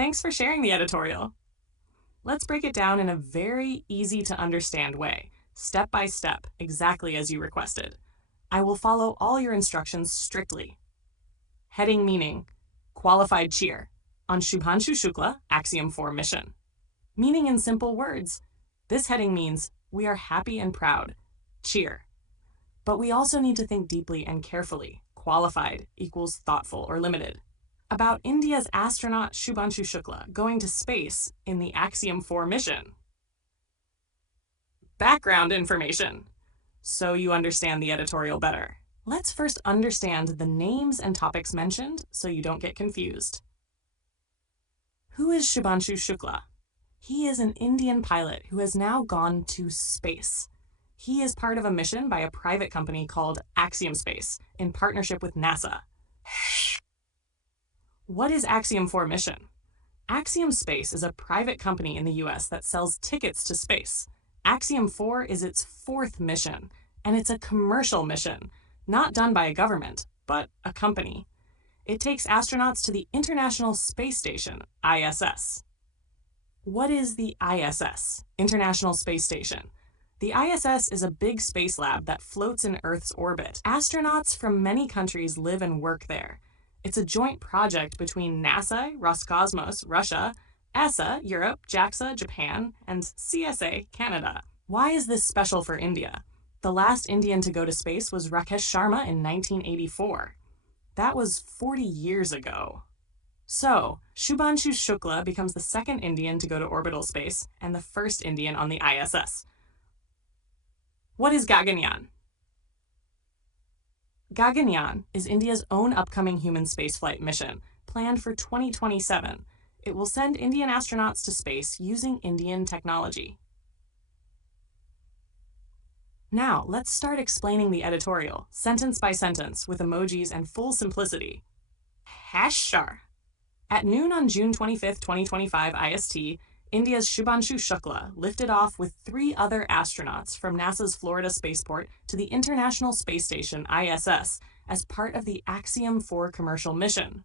Thanks for sharing the editorial. Let's break it down in a very easy to understand way, step by step, exactly as you requested. I will follow all your instructions strictly. Heading meaning, qualified cheer, on Shubhanshu Shukla, Axiom 4 mission. Meaning in simple words, this heading means we are happy and proud, cheer. But we also need to think deeply and carefully, qualified equals thoughtful or limited. About India's astronaut Shubhanshu Shukla going to space in the Axiom 4 mission. Background information, so you understand the editorial better. Let's first understand the names and topics mentioned so you don't get confused. Who is Shubhanshu Shukla? He is an Indian pilot who has now gone to space. He is part of a mission by a private company called Axiom Space in partnership with NASA. What is Axiom 4 mission? Axiom Space is a private company in the US that sells tickets to space. Axiom 4 is its fourth mission, and it's a commercial mission, not done by a government, but a company. It takes astronauts to the International Space Station, ISS. What is the ISS, International Space Station? The ISS is a big space lab that floats in Earth's orbit. Astronauts from many countries live and work there. It's a joint project between NASA, Roscosmos, Russia, ESA, Europe, JAXA, Japan, and CSA, Canada. Why is this special for India? The last Indian to go to space was Rakesh Sharma in 1984. That was 40 years ago. So, Shubhanshu Shukla becomes the second Indian to go to orbital space and the first Indian on the ISS. What is Gaganyaan? Gaganyaan is India's own upcoming human spaceflight mission, planned for 2027. It will send Indian astronauts to space using Indian technology. Now, let's start explaining the editorial, sentence by sentence, with emojis and full simplicity. Hashar. At noon on June 25, 2025 IST, India's Shubhanshu Shukla lifted off with 3 other astronauts from NASA's Florida spaceport to the International Space Station, ISS, as part of the Axiom 4 commercial mission.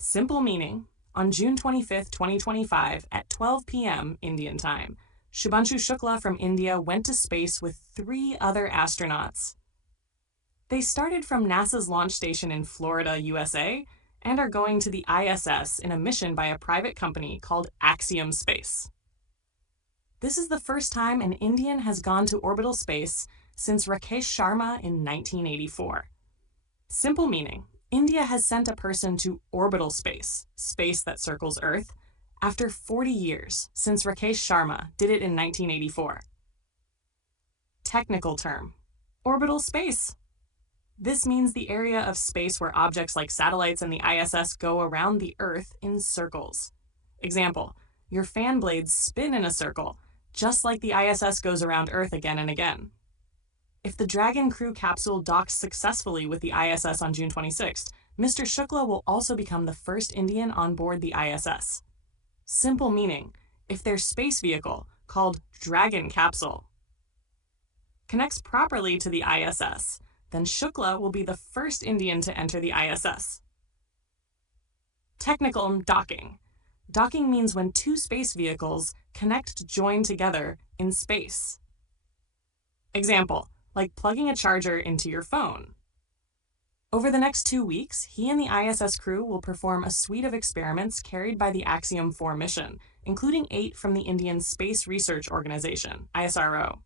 Simple meaning, on June 25, 2025, at 12 p.m. Indian time, Shubhanshu Shukla from India went to space with 3 other astronauts. They started from NASA's launch station in Florida, USA, and are going to the ISS in a mission by a private company called Axiom Space. This is the first time an Indian has gone to orbital space since Rakesh Sharma in 1984. Simple meaning, India has sent a person to orbital space, space that circles Earth, after 40 years since Rakesh Sharma did it in 1984. Technical term, orbital space. This means the area of space where objects like satellites and the ISS go around the Earth in circles. Example, your fan blades spin in a circle, just like the ISS goes around Earth again and again. If the Dragon crew capsule docks successfully with the ISS on June 26th, Mr. Shukla will also become the first Indian on board the ISS. Simple meaning, if their space vehicle, called Dragon capsule, connects properly to the ISS, then Shukla will be the first Indian to enter the ISS. Technical docking. Docking means when 2 space vehicles connect to join together in space. Example, like plugging a charger into your phone. Over the next 2 weeks, he and the ISS crew will perform a suite of experiments carried by the Axiom 4 mission, including 8 from the Indian Space Research Organization, ISRO.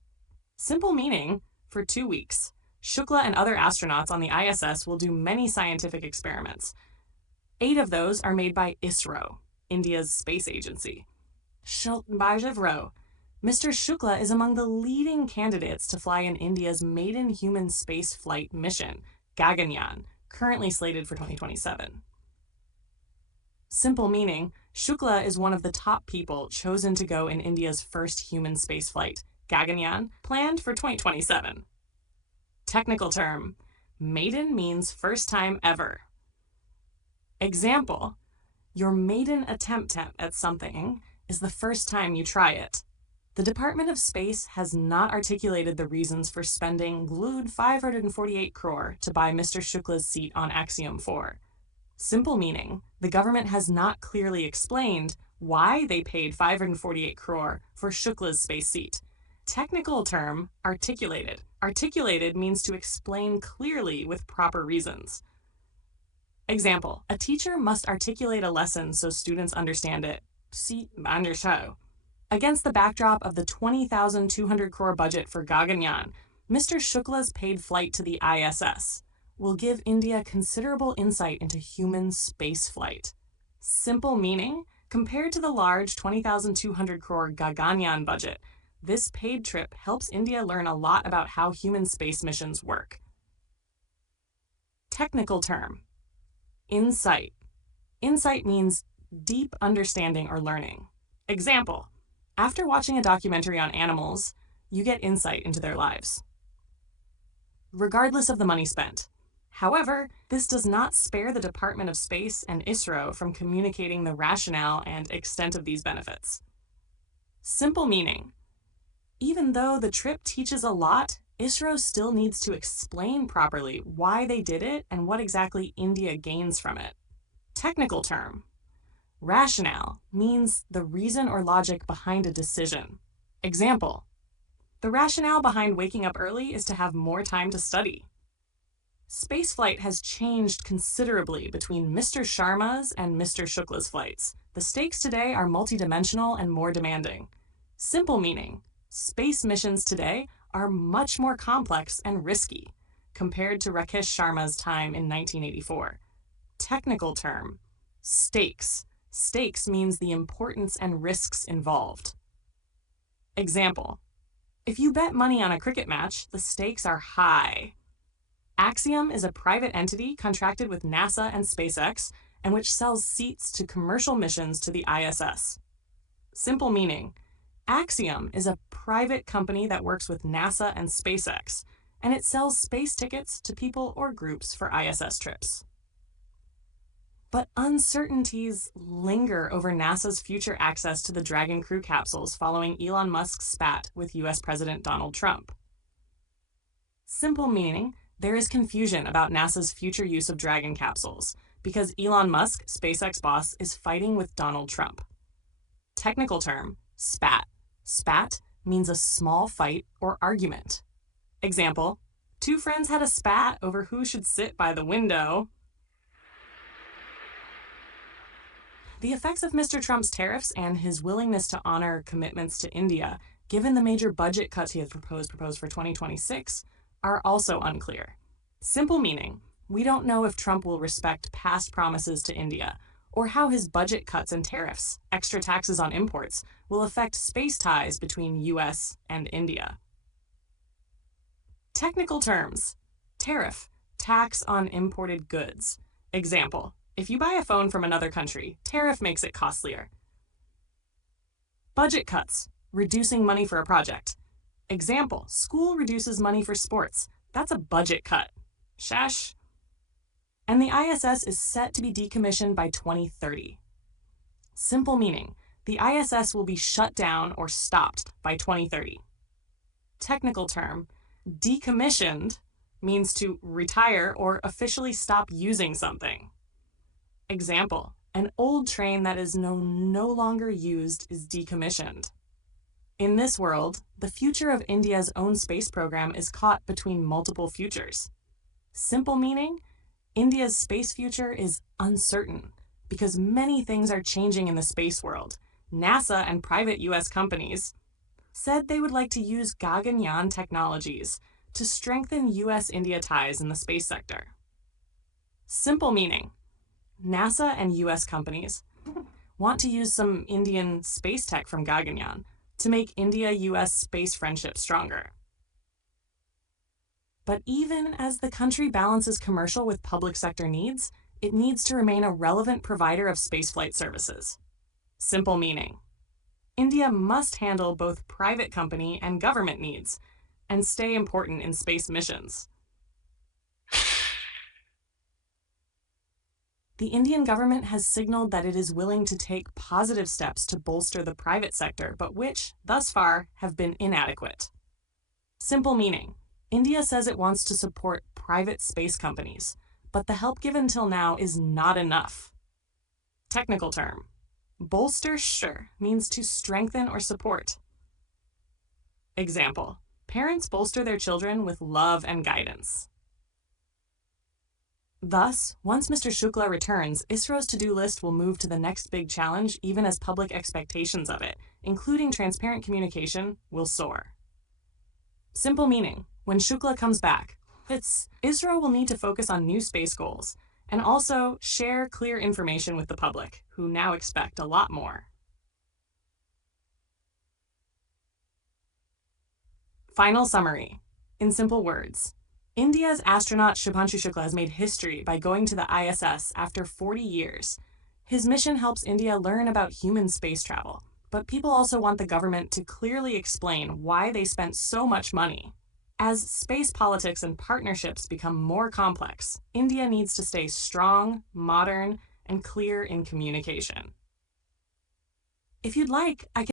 Simple meaning, for 2 weeks, Shukla and other astronauts on the ISS will do many scientific experiments. 8 of those are made by ISRO, India's space agency. Mr. Shukla is among the leading candidates to fly in India's maiden human space flight mission, Gaganyaan, currently slated for 2027. Simple meaning, Shukla is one of the top people chosen to go in India's first human space flight, Gaganyaan, planned for 2027. Technical term, maiden means first time ever. Example, your maiden attempt at something is the first time you try it. The Department of Space has not articulated the reasons for spending glued 548 crore to buy Mr. Shukla's seat on Axiom 4. Simple meaning, the government has not clearly explained why they paid 548 crore for Shukla's space seat. Technical term, articulated. Articulated means to explain clearly with proper reasons. Example, a teacher must articulate a lesson so students understand it. See, understand. Against the backdrop of the 20,200 crore budget for Gaganyaan, Mr. Shukla's paid flight to the ISS will give India considerable insight into human spaceflight. Simple meaning, compared to the large 20,200 crore Gaganyaan budget, this paid trip helps India learn a lot about how human space missions work. Technical term, insight. Insight means deep understanding or learning. Example, after watching a documentary on animals, you get insight into their lives. Regardless of the money spent. However, this does not spare the Department of Space and ISRO from communicating the rationale and extent of these benefits. Simple meaning. Even though the trip teaches a lot, ISRO still needs to explain properly why they did it and what exactly India gains from it. Technical term. Rationale means the reason or logic behind a decision. Example, the rationale behind waking up early is to have more time to study. Spaceflight has changed considerably between Mr. Sharma's and Mr. Shukla's flights. The stakes today are multidimensional and more demanding. Simple meaning, space missions today are much more complex and risky compared to Rakesh Sharma's time in 1984. Technical term, stakes. Stakes means the importance and risks involved. Example, if you bet money on a cricket match, the stakes are high. Axiom is a private entity contracted with NASA and SpaceX and which sells seats to commercial missions to the ISS. Simple meaning, Axiom is a private company that works with NASA and SpaceX, and it sells space tickets to people or groups for ISS trips. But uncertainties linger over NASA's future access to the Dragon crew capsules following Elon Musk's spat with US President Donald Trump. Simple meaning, there is confusion about NASA's future use of Dragon capsules because Elon Musk, SpaceX boss, is fighting with Donald Trump. Technical term, spat. Spat means a small fight or argument. Example, two friends had a spat over who should sit by the window. The effects of Mr. Trump's tariffs and his willingness to honor commitments to India, given the major budget cuts he has proposed for 2026, are also unclear. Simple meaning, we don't know if Trump will respect past promises to India, or how his budget cuts and tariffs, extra taxes on imports, will affect space ties between US and India. Technical terms, tariff, tax on imported goods. Example, if you buy a phone from another country, tariff makes it costlier. Budget cuts, reducing money for a project. Example, school reduces money for sports. That's a budget cut. Shash. And the ISS is set to be decommissioned by 2030. Simple meaning, the ISS will be shut down or stopped by 2030. Technical term, decommissioned means to retire or officially stop using something. Example, an old train that is no longer used is decommissioned. In this world, the future of India's own space program is caught between multiple futures. Simple meaning, India's space future is uncertain because many things are changing in the space world. NASA and private US companies said they would like to use Gaganyaan technologies to strengthen US-India ties in the space sector. Simple meaning, NASA and US companies want to use some Indian space tech from Gaganyaan to make India-US space friendship stronger. But even as the country balances commercial with public sector needs, it needs to remain a relevant provider of spaceflight services. Simple meaning, India must handle both private company and government needs and stay important in space missions. The Indian government has signaled that it is willing to take positive steps to bolster the private sector, but which, thus far, have been inadequate. Simple meaning, India says it wants to support private space companies, but the help given till now is not enough. Technical term. Bolster means to strengthen or support. Example. Parents bolster their children with love and guidance. Thus, once Mr. Shukla returns, ISRO's to-do list will move to the next big challenge even as public expectations of it, including transparent communication, will soar. Simple meaning. When Shukla comes back, ISRO will need to focus on new space goals and also share clear information with the public, who now expect a lot more. Final summary. In simple words, India's astronaut Shubhanshu Shukla has made history by going to the ISS after 40 years. His mission helps India learn about human space travel, but people also want the government to clearly explain why they spent so much money. As space politics and partnerships become more complex, India needs to stay strong, modern, and clear in communication. If you'd like, I can